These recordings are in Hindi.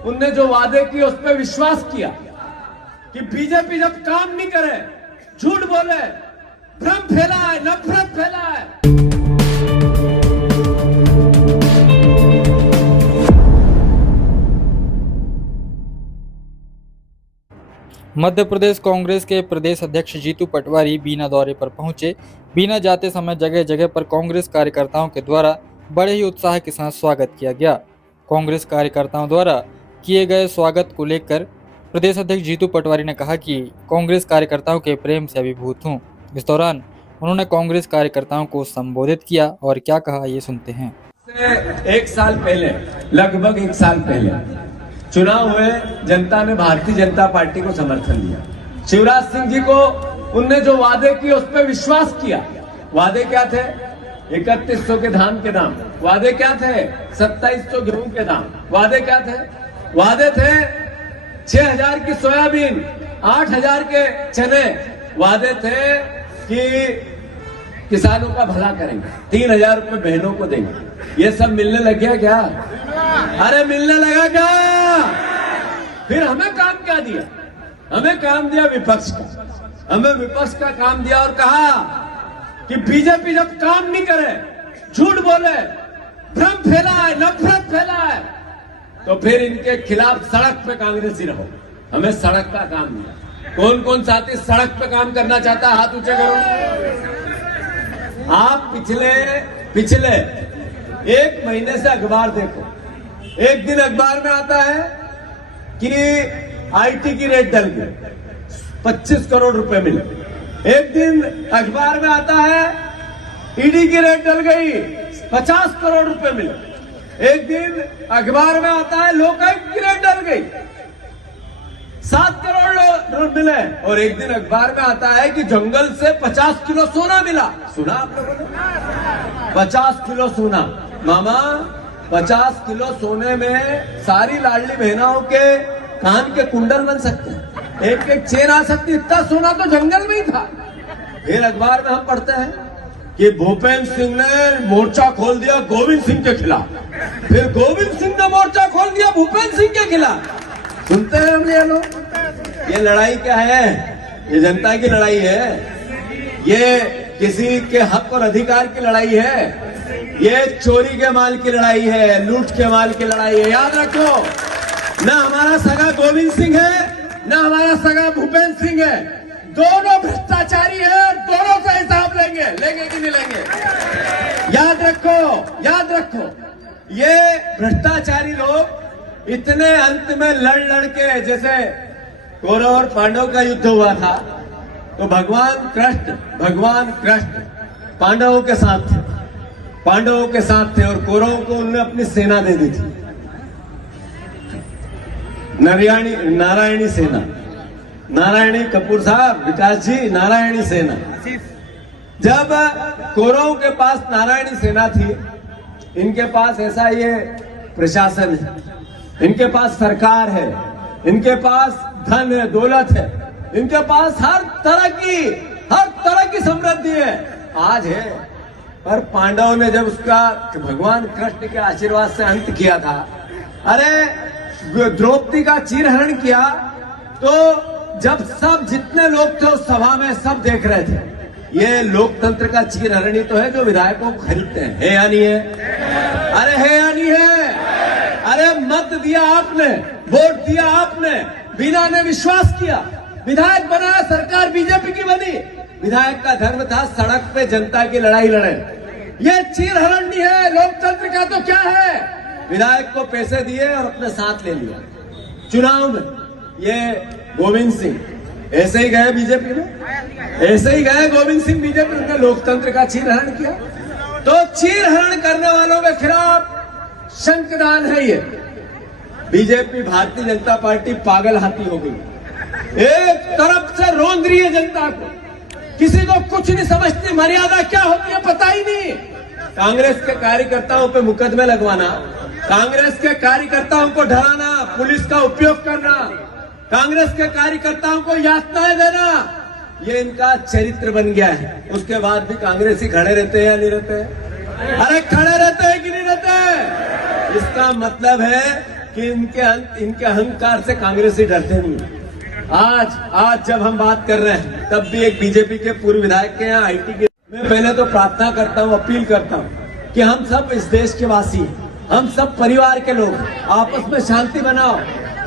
उनने जो वादे किए उस पर विश्वास किया कि बीजेपी जब काम नहीं करे, झूठ बोले, भ्रम फैलाए, नफरत फैलाए। मध्य प्रदेश कांग्रेस के प्रदेश अध्यक्ष जीतू पटवारी बीना दौरे पर पहुंचे। बीना जाते समय जगह जगह पर कांग्रेस कार्यकर्ताओं के द्वारा बड़े ही उत्साह के साथ स्वागत किया गया। कांग्रेस कार्यकर्ताओं द्वारा किए गए स्वागत को लेकर प्रदेश अध्यक्ष जीतू पटवारी ने कहा कि कांग्रेस कार्यकर्ताओं के प्रेम से अभिभूत हूं। इस दौरान उन्होंने कांग्रेस कार्यकर्ताओं को संबोधित किया और क्या कहा, ये सुनते हैं। एक साल पहले, लगभग एक साल पहले चुनाव हुए, जनता ने भारतीय जनता पार्टी को समर्थन दिया। शिवराज सिंह जी को उनने जो वादे किए उस पर विश्वास किया। वादे क्या थे? 3100 के धान के दाम। वादे क्या थे? 2700 गेहूं के दाम। वादे क्या थे? वादे थे 6000 की सोयाबीन, 8000 के चने। वादे थे कि किसानों का भला करेंगे, 3000 रुपए बहनों को देंगे। ये सब मिलने लग गया क्या? अरे मिलने लगा क्या? फिर हमें काम क्या दिया? हमें काम दिया विपक्ष का। हमें विपक्ष का काम दिया और कहा कि बीजेपी जब काम नहीं करे, झूठ बोले, भ्रम फैलाए, नफरत फैलाए, तो फिर इनके खिलाफ सड़क पे कांग्रेसी रहो। हमें सड़क का काम दिया। कौन कौन साथी सड़क पे काम करना चाहता है? हाथ ऊंचे करो। आप पिछले एक महीने से अखबार देखो, एक दिन अखबार में आता है कि आईटी की रेट डल गई, 25 करोड़ रुपए मिले। एक दिन अखबार में आता है ईडी की रेट डल गई, 50 करोड़ रुपए मिले। एक दिन अखबार में आता है लोकायुक्त की रेट डल गई, 7 करोड़ मिले। और एक दिन अखबार में आता है कि जंगल से 50 किलो सोना मिला। सुना आप लोगों ने? 50 किलो सोना। मामा, 50 किलो सोने में सारी लाडली बहनाओं के कान के कुंडल बन सकते हैं, एक एक चेन आ सकती। इतना सोना तो जंगल में ही था। फिर अखबार में हम पढ़ते हैं कि भूपेंद्र सिंह ने मोर्चा खोल दिया गोविंद सिंह के खिलाफ। फिर गोविंद सिंह ने मोर्चा खोल दिया भूपेंद्र सिंह के खिलाफ। सुनते हैं हम ये लोग? ये लड़ाई क्या है? ये जनता की लड़ाई है। ये किसी के हक और अधिकार की लड़ाई है। ये चोरी के माल की लड़ाई है, लूट के माल की लड़ाई है। याद रखो, ना हमारा सगा गोविंद सिंह है, ना हमारा सगा भूपेंद्र सिंह है। दोनों भ्रष्टाचारी है और दोनों से हिसाब लेंगे। लेंगे कि नहीं लेंगे? याद रखो, याद रखो। ये भ्रष्टाचारी लोग इतने अंत में लड़ के, जैसे कौरव और पांडव का युद्ध हुआ था, तो भगवान कृष्ण पांडवों के साथ थे, और कौरवों को उन्होंने अपनी सेना दे दी थी, नारायणी सेना। नारायणी कपूर साहब, विकास जी, नारायणी सेना। जब कौरवों के पास नारायणी सेना थी, इनके पास ऐसा ये प्रशासन है, इनके पास सरकार है, इनके पास धन है, दौलत है, इनके पास हर तरह की समृद्धि है, आज है। पर पांडवों ने जब उसका भगवान कृष्ण के आशीर्वाद से अंत किया था, अरे द्रौपदी का चीरहरण किया, तो जब सब जितने लोग थे उस सभा में सब देख रहे थे। ये लोकतंत्र का चीरहरण ही तो है जो विधायकों को खरीदते हैं। है या नहीं है? अरे है या नहीं है? अरे मत दिया आपने, वोट दिया आपने, बीना ने विश्वास किया, विधायक बनाया, सरकार बीजेपी की बनी। विधायक का धर्म था सड़क पे जनता की लड़ाई लड़े। ये चीरहरण नहीं है। लोकतंत्र का तो क्या है? विधायक को पैसे दिए और अपने साथ ले लिया चुनाव में। ये गोविंद सिंह ऐसे ही गए बीजेपी में, ऐसे ही गए गोविंद सिंह बीजेपी। उन्होंने लोकतंत्र का चीरहरण किया। तो चीरहरण करने वालों के खिलाफ शंखदान है ये। बीजेपी, भारतीय जनता पार्टी पागल हाथी हो गई। एक तरफ से रोंद रही है जनता को, किसी को कुछ नहीं समझती, मर्यादा क्या होती है पता ही नहीं। कांग्रेस के कार्यकर्ताओं पे मुकदमे लगवाना, कांग्रेस के कार्यकर्ताओं को डराना, पुलिस का उपयोग करना, कांग्रेस के कार्यकर्ताओं को यातनाएं देना, ये इनका चरित्र बन गया है। उसके बाद भी कांग्रेसी खड़े रहते हैं या नहीं रहते? अरे खड़े रहते हैं कि नहीं रहते? इसका मतलब है कि कि इनके अहंकार से कांग्रेसी डरते नहीं है। आज जब हम बात कर रहे हैं तब भी एक बीजेपी के पूर्व विधायक के यहाँ आईटी के, मैं पहले तो प्रार्थना करता हूँ, अपील करता हूँ कि हम सब इस देश के वासी हैं, हम सब परिवार के लोग, आपस में शांति बनाओ।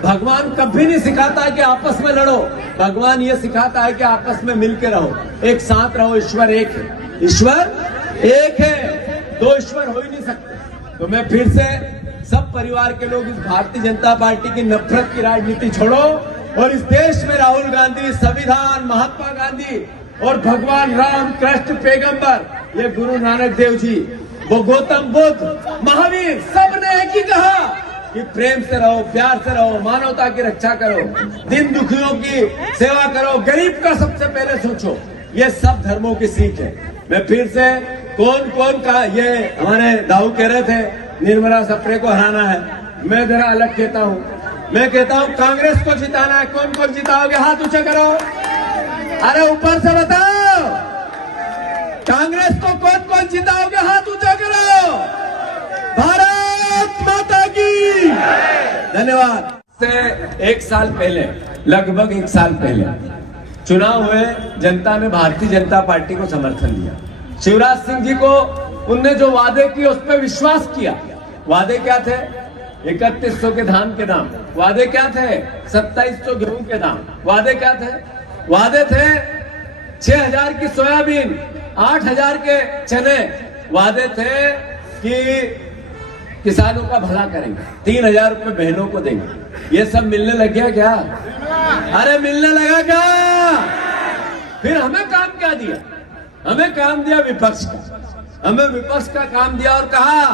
भगवान कभी नहीं सिखाता है कि आपस में लड़ो, भगवान ये सिखाता है कि आपस में मिलकर रहो, एक साथ रहो। ईश्वर एक है, ईश्वर एक है, दो ईश्वर हो ही नहीं सकते। तो मैं फिर से सब परिवार के लोग, इस भारतीय जनता पार्टी की नफरत की राजनीति छोड़ो और इस देश में राहुल गांधी, संविधान, महात्मा गांधी और भगवान राम, कृष्ण, पैगंबर, ये गुरु नानक देव जी, वो गौतम बुद्ध, महावीर, सब ने एक ही कहा कि प्रेम से रहो, प्यार से रहो, मानवता की रक्षा करो, दिन दुखियों की सेवा करो, गरीब का सबसे पहले सोचो। ये सब धर्मों की सीख है। मैं फिर से कौन का, ये हमारे दाऊ कह रहे थे निर्मला सप्रे को हराना है, मैं जरा अलग कहता हूँ। मैं कहता हूँ कांग्रेस को जिताना है। कौन जिताओगे? हाथ ऊंचे करो, अरे ऊपर से बताओ, कांग्रेस को कौन जिताओगे? हाथ ऊंचा करो। भारत माता की धन्यवाद। से एक साल पहले, लगभग एक साल पहले चुनाव हुए, जनता ने भारतीय जनता पार्टी को समर्थन दिया। शिवराज सिंह जी को उनने जो वादे किए उस पर विश्वास किया। वादे क्या थे? 3100 के धान के दाम। वादे क्या थे? 2700 गेहूं के दाम। वादे क्या थे? वादे थे 6000 की सोयाबीन, 8000 के चने। वादे थे कि किसानों का भला करेंगे, 3000 रुपए बहनों को देंगे। ये सब मिलने लग गया क्या? अरे मिलने लगा क्या? फिर हमें काम क्या दिया? हमें काम दिया विपक्ष का। हमें विपक्ष का काम दिया और कहा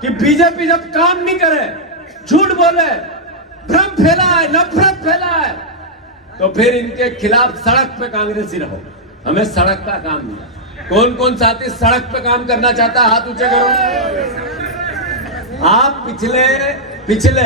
कि बीजेपी जब काम नहीं करे, झूठ बोले, भ्रम फैलाए, नफरत फैलाए, तो फिर इनके खिलाफ सड़क पे कांग्रेसी रहो। हमें सड़क का काम दिया। कौन साथी सड़क पे काम करना चाहता है? हाथ ऊंचे करो। आप पिछले